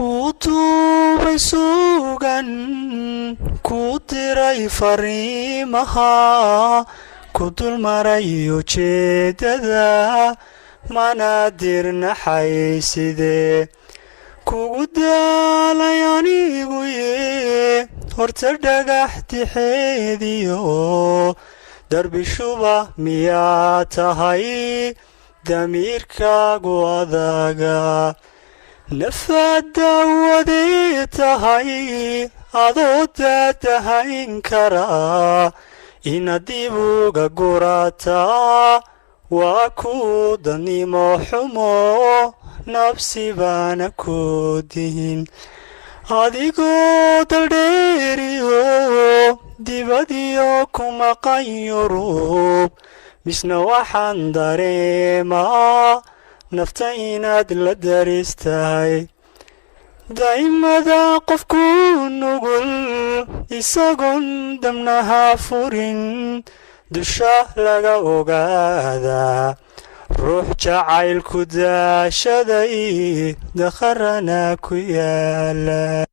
kuduubay sugan ku diray fariimaha ku dulmaray ujeedada mana dirnaxayside kugu daalay anigu horta dhagax dixeediyo darbi shuba miyaa tahay damiirkaagu adaga nafada waday tahay adoo daadahayn karaa inaad dibuga gurataa waa ku danimo xumo nafsi baana ku dihin adigoo daldheeriyo dibadiyo ku maqan yurub misna waxaan dareemaa nafta inaad la daristahay daa'imada qofku nugul isagoon damnaha furin dusha laga ogaadaa ruux jacaylku daashaday dakharana ku yaala